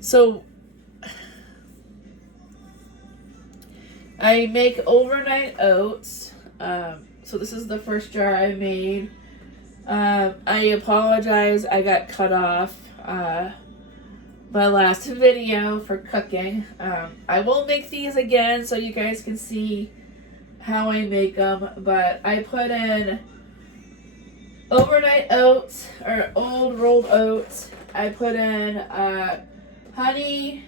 So I make overnight oats. So this is the first jar I made. I apologize, I got cut off my last video for cooking. I will make these again so you guys can see how I make them, but I put in overnight oats, or old rolled oats. I put in honey,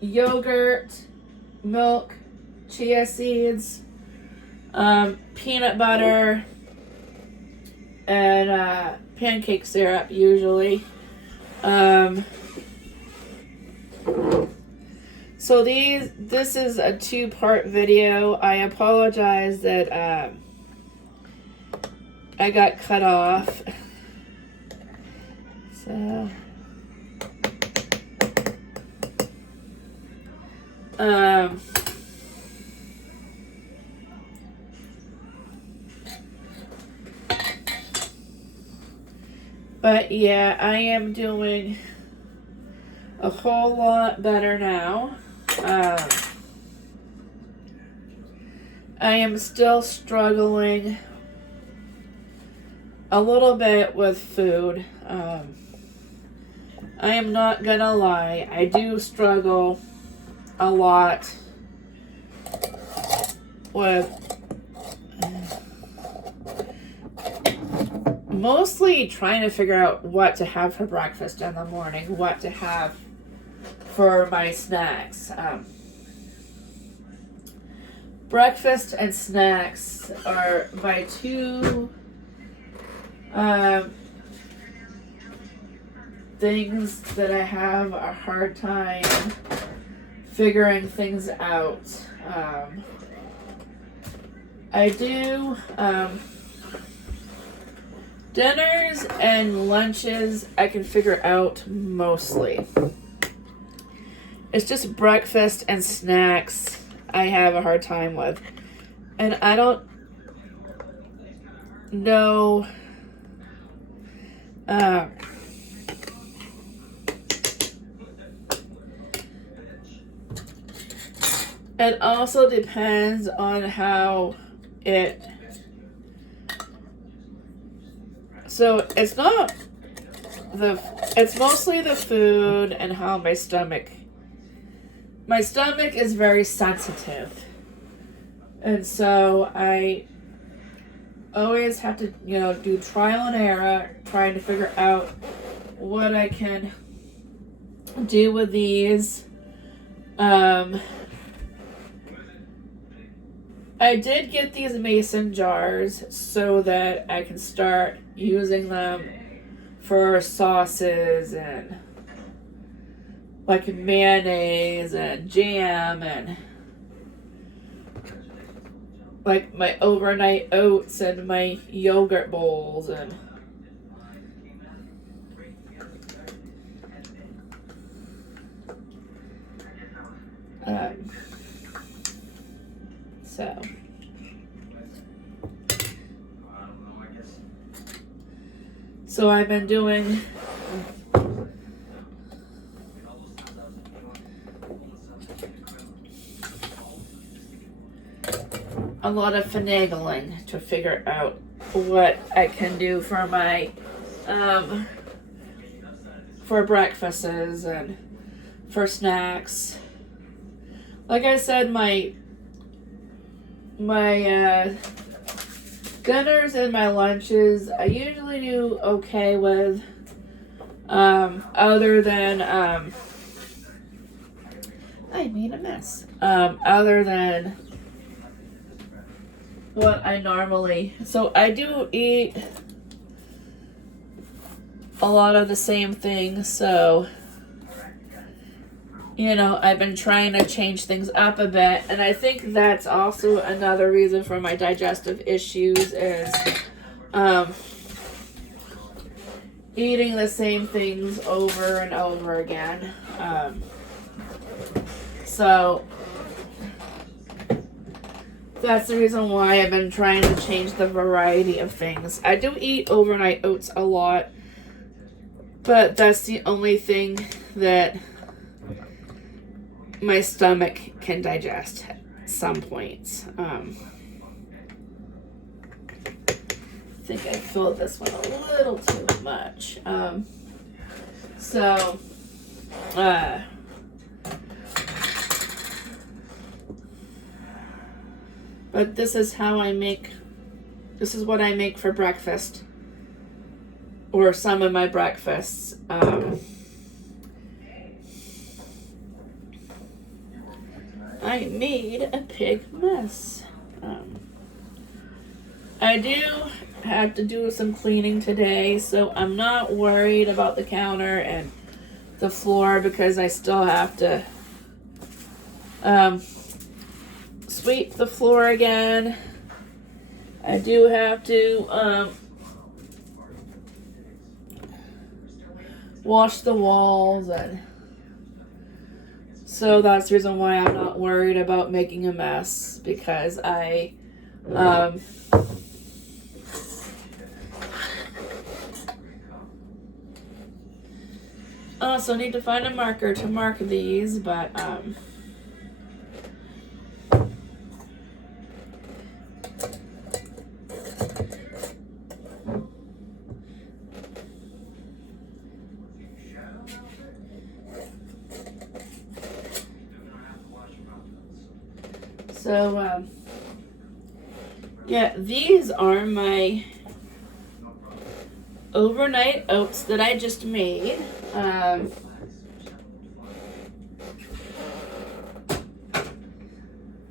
yogurt, milk, chia seeds, peanut butter, and pancake syrup usually. So this is a 2-part video. I apologize that I got cut off. So but yeah, I am doing a whole lot better now. I am still struggling a little bit with food. I am not gonna lie, I do struggle a lot with mostly trying to figure out what to have for breakfast in the morning, what to have for my snacks. Breakfast and snacks are my two things that I have a hard time figuring things out. I do dinners and lunches I can figure out mostly. It's just breakfast and snacks I have a hard time with. And I don't know it also depends on how it. So it's not it's mostly the food and how my stomach is very sensitive. And so I always have to, do trial and error, trying to figure out what I can do with these. I did get these mason jars so that I can start using them for sauces and like mayonnaise and jam and like my overnight oats and my yogurt bowls and so I've been doing a lot of finagling to figure out what I can do for my for breakfasts and for snacks. Like I said, my dinners and my lunches I usually do okay with, other than I made a mess. Other than what I normally, so I do eat a lot of the same things, so I've been trying to change things up a bit, and I think that's also another reason for my digestive issues is eating the same things over and over again. So that's the reason why I've been trying to change the variety of things. I do eat overnight oats a lot, but that's the only thing that my stomach can digest at some points. I think I filled this one a little too much. But this is what I make for breakfast, or some of my breakfasts. I made a big mess. I do have to do some cleaning today, so I'm not worried about the counter and the floor because I still have to sweep the floor again. I do have to wash the walls, and so that's the reason why I'm not worried about making a mess, because I also need to find a marker to mark these, but yeah, these are my overnight oats that I just made.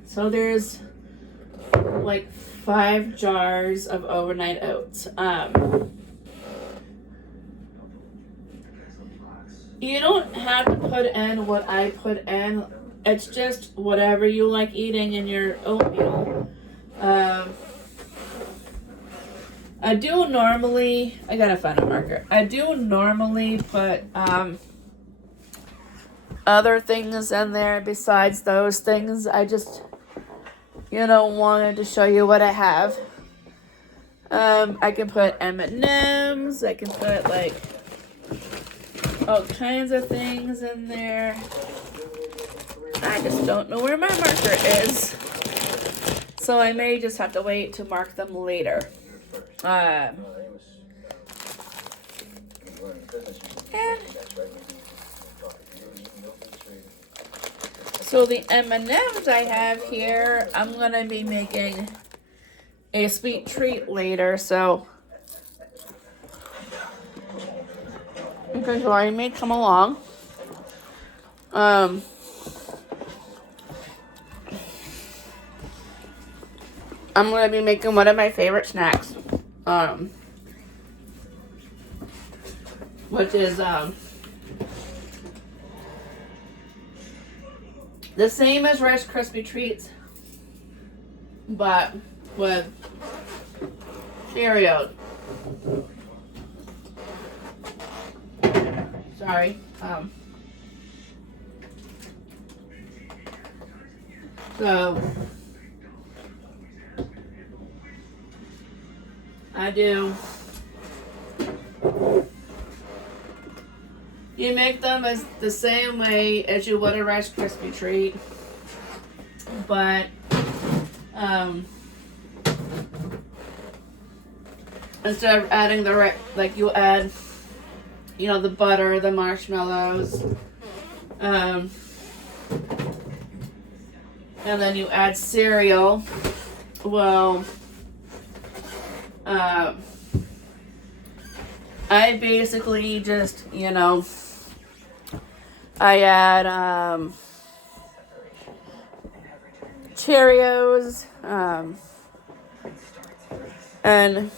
So there's like 5 jars of overnight oats. You don't have to put in what I put in. It's just whatever you like eating in your oatmeal. I gotta find a marker. I do normally put other things in there besides those things. I just, wanted to show you what I have. I can put M&Ms. I can put like all kinds of things in there. I just don't know where my marker is, so I may just have to wait to mark them later. And so the M&Ms I have here, I'm gonna be making a sweet treat later. So so I may come along. I'm going to be making one of my favorite snacks, which is the same as Rice Krispie treats, but with Cheerios. Sorry. So I do. You make them as the same way as you would a Rice Krispie treat, but instead of adding you add, the butter, the marshmallows, and then you add cereal. Well, I basically just, I add Cheerios, and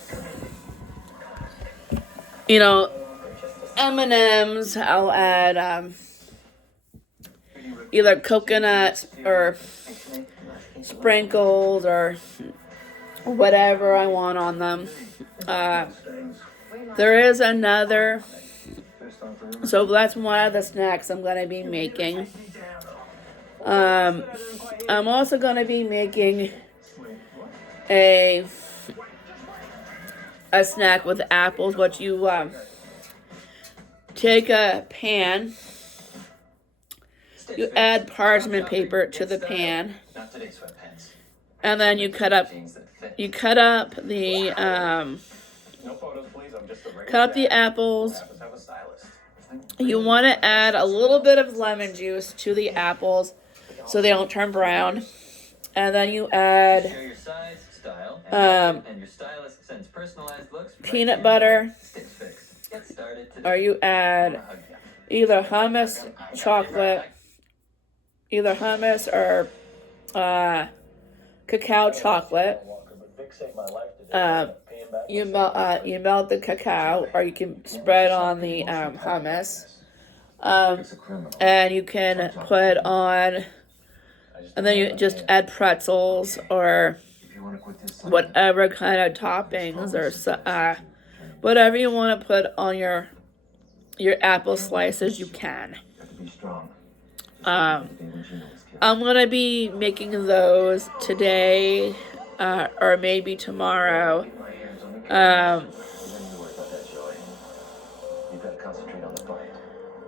M&Ms. I'll add either coconut or sprinkles or whatever I want on them. There is another, so that's one of the snacks I'm going to be making. I'm also going to be making a snack with apples, which you take a pan you add parchment paper to the pan, and then you cut up the apples. You want to add a little bit of lemon juice to the apples so they don't turn brown, and then you add peanut butter, or you add either hummus or cacao chocolate. You melt the cacao, or you can spread on the hummus, and you can put on, and then you just add pretzels or whatever kind of toppings or whatever you want to put on your apple slices. You can. I'm gonna be making those today, or maybe tomorrow.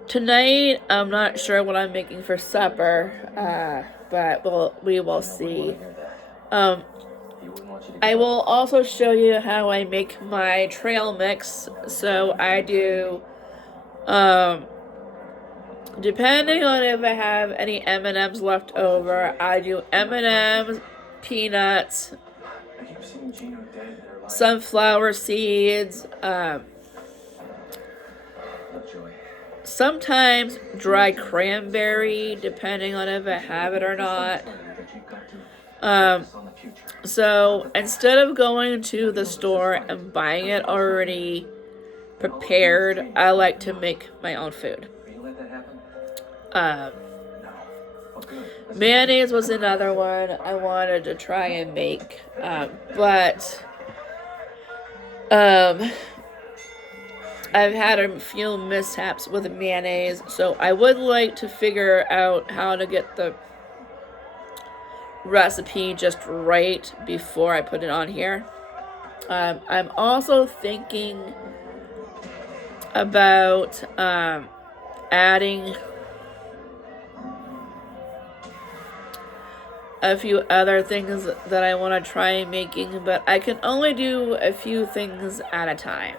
Tonight, I'm not sure what I'm making for supper, but we will see. I will also show you how I make my trail mix. So I do, depending on if I have any M&Ms left over, I do M&Ms, peanuts, sunflower seeds, sometimes dry cranberry, depending on if I have it or not. So instead of going to the store and buying it already prepared, I like to make my own food. Mayonnaise was another one I wanted to try and make, but I've had a few mishaps with mayonnaise, so I would like to figure out how to get the recipe just right before I put it on here. I'm also thinking about adding a few other things that I want to try making, but I can only do a few things at a time.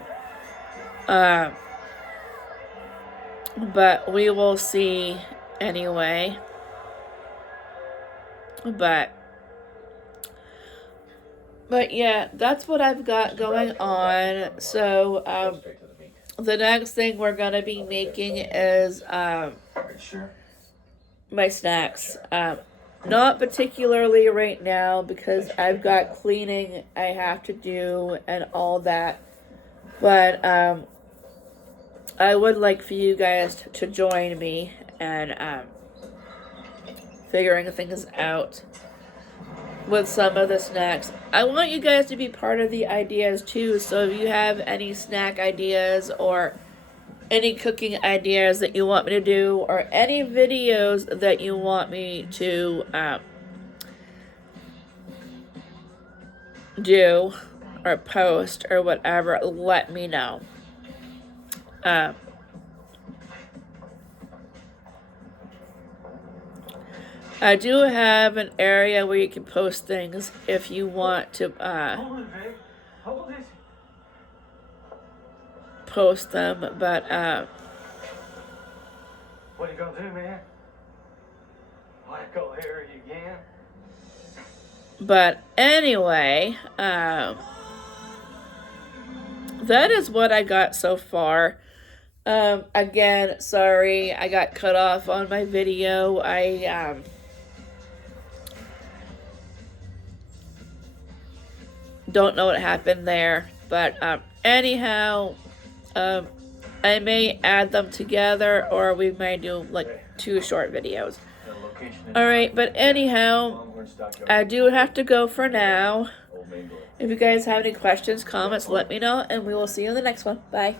But we will see anyway. But yeah, that's what I've got going on. So the next thing we're gonna be making is my snacks. Not particularly right now because I've got cleaning I have to do and all that. But I would like for you guys to join me and figuring things out with some of the snacks. I want you guys to be part of the ideas too. So if you have any snack ideas or any cooking ideas that you want me to do, or any videos that you want me to do or post or whatever, let me know. I do have an area where you can post things if you want to post them, but what you gonna do, man? Wanna go there again? But anyway, that is what I got so far. Again, sorry I got cut off on my video. I don't know what happened there, but anyhow, I may add them together, or we may do like 2 short videos. Alright, but anyhow, I do have to go for now. If you guys have any questions, comments, let me know, and we will see you in the next one. Bye.